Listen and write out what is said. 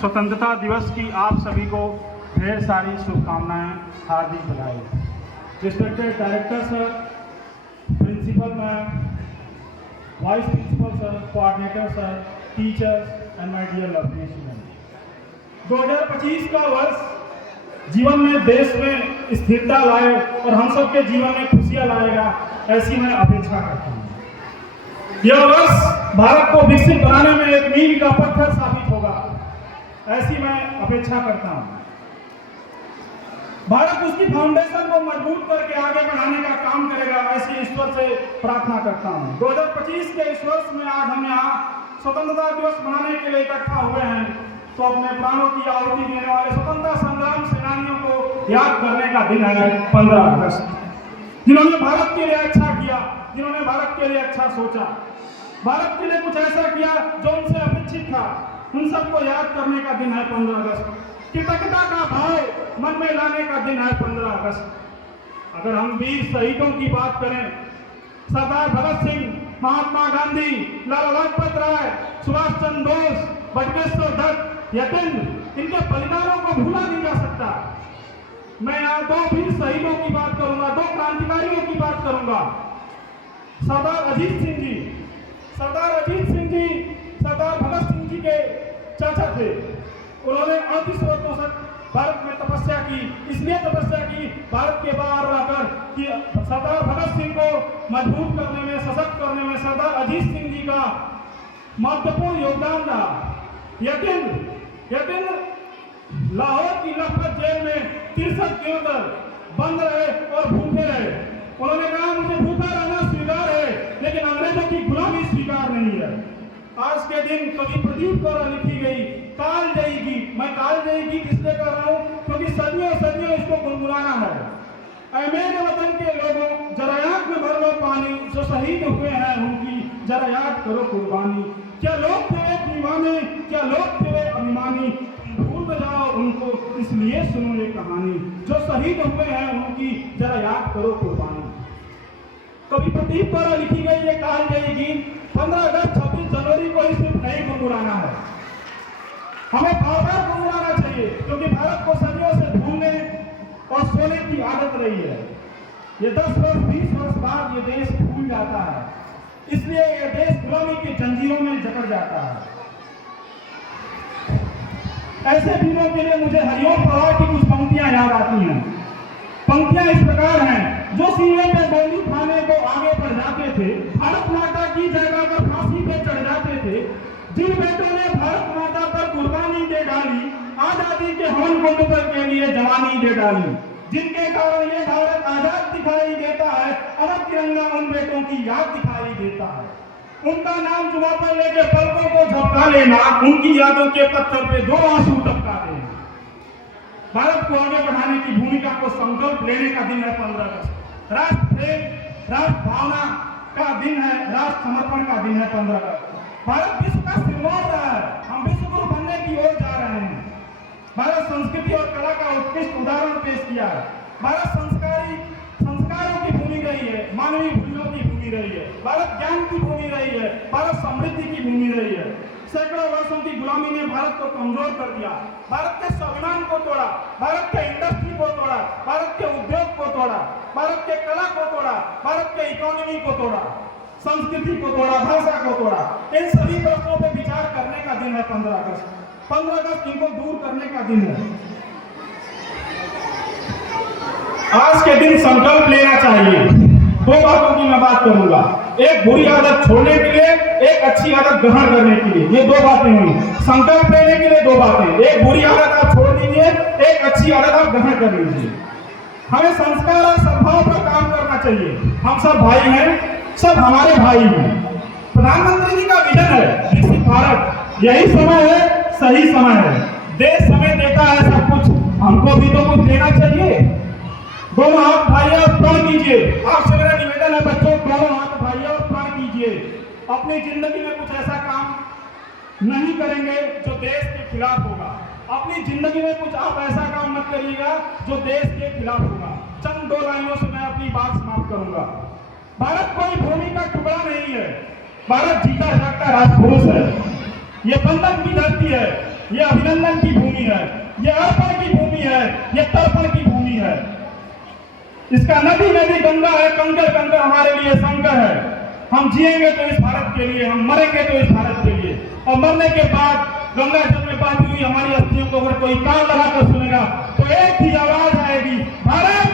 स्वतंत्रता दिवस की आप सभी को ढेर सारी शुभकामनाएं, हार्दिक बधाई। Respected director sir, principal ma'am, vice principal sir, coordinator sir, teachers and my dear lovely student. 2025 का वर्ष जीवन में, देश में स्थिरता लाए और हम सबके जीवन में खुशियां लाएगा, ऐसी मैं अपेक्षा करता हूँ। यह वर्ष भारत को विकसित बनाने में एक मील का पत्थर साबित होगा, ऐसी मैं अपेक्षा करता हूँ। भारत उसकी फाउंडेशन को मजबूत करके आगे बढ़ाने का काम करेगा, ऐसी ईश्वर से प्रार्थना करता हूँ। 2025 के इस वर्ष में आज हम यहाँ स्वतंत्रता दिवस मनाने के लिए इकट्ठा हुए हैं, तो अपने प्राणों की आहुति देने वाले स्वतंत्रता संग्राम सेनानियों को याद करने का दिन है 15 अगस्त, जिन्होंने भारत के लिए अच्छा किया, जिन्होंने भारत के लिए अच्छा सोचा, भारत के लिए कुछ ऐसा किया जो उनसे अपेक्षित था। उन सबको याद करने का दिन है 15 अगस्त। कृतज्ञता का भाव मन में लाने का दिन है 15 अगस्त। अगर हम वीर शहीदों की बात करें, सरदार भगत सिंह, महात्मा गांधी, लाला लाजपत राय, सुभाष चंद्र बोस, बटुकेश्वर दत्त, यतीन्द्र, इनके बलिदानों को भूला नहीं जा सकता। मैं यहाँ दो वीर शहीदों की बात करूंगा, दो क्रांतिकारियों की बात करूंगा। सरदार अजीत सिंह जी, सरदार भगत सिंह जी के चाचा थे। उन्होंने 38 वर्षों तक भारत में तपस्या की, इसलिए तपस्या की भारत के बाहर रहकर कि सरदार भगत सिंह को मजबूत करने में, सशक्त करने में सरदार अजीत सिंह जी का महत्वपूर्ण योगदान रहा। यतीन्द्र लाहौर की लखपत जेल में 63 दिनों तक बंद रहे और भूखे रहे। उन्होंने कहा, मुझे भूखा रहना स्वीकार है, लेकिन अंग्रेजों की गुलामी स्वीकार नहीं है। आज के दिन कवि प्रदीप द्वारा लिखी गई कालजयी गीत, मैं कालजयी गीत इसलिए कर रहा हूँ क्योंकि सदियों सदियों इसको गुनगुनाना है। ऐ मेरे वतन के लोगों, जरा आंख में भर लो पानी, जो शहीद हुए हैं उनकी जरा याद करो कुर्बानी। क्या लोग थे दीवाने, क्या लोग थे अभिमानी, भूल न जाओ उनको, इसलिए सुनो ये कहानी। जो शहीद हुए हैं उनकी जरा याद करो कुर्बानी। कवि प्रदीप द्वारा लिखी गई ये कालजयी गीत 15 अगस्त 26 जनवरी को ही सिर्फ नहीं गुनगुनाना है, हमें बार-बार गुनगुनाना चाहिए, क्योंकि भारत को सदियों से भूलने और सोने की आदत रही है। ये 10 वर्ष 20 वर्ष बाद ये देश भूल जाता है, इसलिए ये देश गुलामी की जंजीरों में जकड़ जाता है। ऐसे वीरों के लिए मुझे हरिओम पवार की कुछ पंक्तियां याद आती हैं। पंक्तियां इस प्रकार हैं, जो सीने पे गोली खाने को आगे बढ़ जाते थे, भारत माता की जगह पर फांसी पे चढ़ जाते थे, जिन बेटों ने भारत माता पर कुर्बानी दे डाली, आजादी के हवन कुंड के लिए जवानी दे डाली, जिनके कारण ये भारत आजाद दिखाई देता है, अमर तिरंगा उन बेटों की याद दिखाई देता है। उनका नाम जुबान पर लेके पलकों को झपका लेना, उनकी यादों के पत्थर पे 2 आंसू टपका देना। भारत को आगे बढ़ाने की भूमिका को संकल्प लेने का दिन है 15 अगस्त। राष्ट्र प्रेम, राष्ट्र भावना का दिन है, राष्ट्र समर्पण का दिन है 15 अगस्त। भारत विश्व का सिरमौर रहा है, हम विश्व गुरु बनने की ओर जा रहे हैं। भारत संस्कृति और कला का उत्कृष्ट उदाहरण पेश किया है। भारत संस्कारों की भूमि रही है, मानवीय मूल्यों की भूमि रही है, भारत ज्ञान की भूमि रही है, भारत समृद्धि की भूमि रही है। सैकड़ों वर्षों की गुलामी ने भारत को कमजोर कर दिया, भारत के स्वाभिमान को तोड़ा, भारत के इंडस्ट्री को तोड़ा, भारत के उद्योग को तोड़ा, भारत के कला को तोड़ा, भारत के इकोनॉमी को तोड़ा, संस्कृति को तोड़ा, भाषा को तोड़ा। इन सभी प्रश्नों पर विचार करने का दिन है 15 अगस्त। 15 अगस्त इनको दूर करने का दिन है। आज के दिन संकल्प लेना चाहिए। 2 बातों की मैं बात करूंगा, एक बुरी आदत छोड़ने के लिए, एक अच्छी आदत ग्रहण करने के लिए। ये 2 बातें हुई। संकल्प लेने के लिए 2 बातें, एक बुरी आदत आप छोड़ दीजिए, एक अच्छी आदत आप ग्रहण कर लीजिए। हमें संस्कार और सद्भाव पर काम करना चाहिए। हम सब भाई हैं, सब हमारे भाई हैं। प्रधानमंत्री जी का विजन है विकसित भारत, यही समय है, सही समय है। देश समय देता है सब कुछ, हमको भी तो कुछ देना चाहिए। दोनों हाथ उठाइए और प्रण कीजिए। आपसे मेरा निवेदन है बच्चों, दोनों हाथ उठाइए और प्रण कीजिए। अपनी जिंदगी में कुछ ऐसा काम नहीं करेंगे जो देश के खिलाफ होगा। अपनी जिंदगी में कुछ आप ऐसा काम मत करिएगा जो देश के खिलाफ होगा। चंद 2 लाइनों से मैं अपनी बात समाप्त करूंगा। भारत कोई भूमि का टुकड़ा नहीं है, भारत जीता जागता राष्ट्रपुरुष है। ये बंधन की धरती है, ये अभिनंदन की भूमि है, ये अर्पण की भूमि है, ये तर्पण की भूमि है। इसका नदी नदी गंगा है, कंकर कंकर हमारे लिए शंकर है। हम जिएंगे तो इस भारत के लिए, हम मरेंगे तो इस भारत के लिए। और मरने के बाद गंगा जल में बहती हुई हमारी अस्थियों को अगर कोई कान लगाकर सुनेगा तो एक ही आवाज आएगी, भारत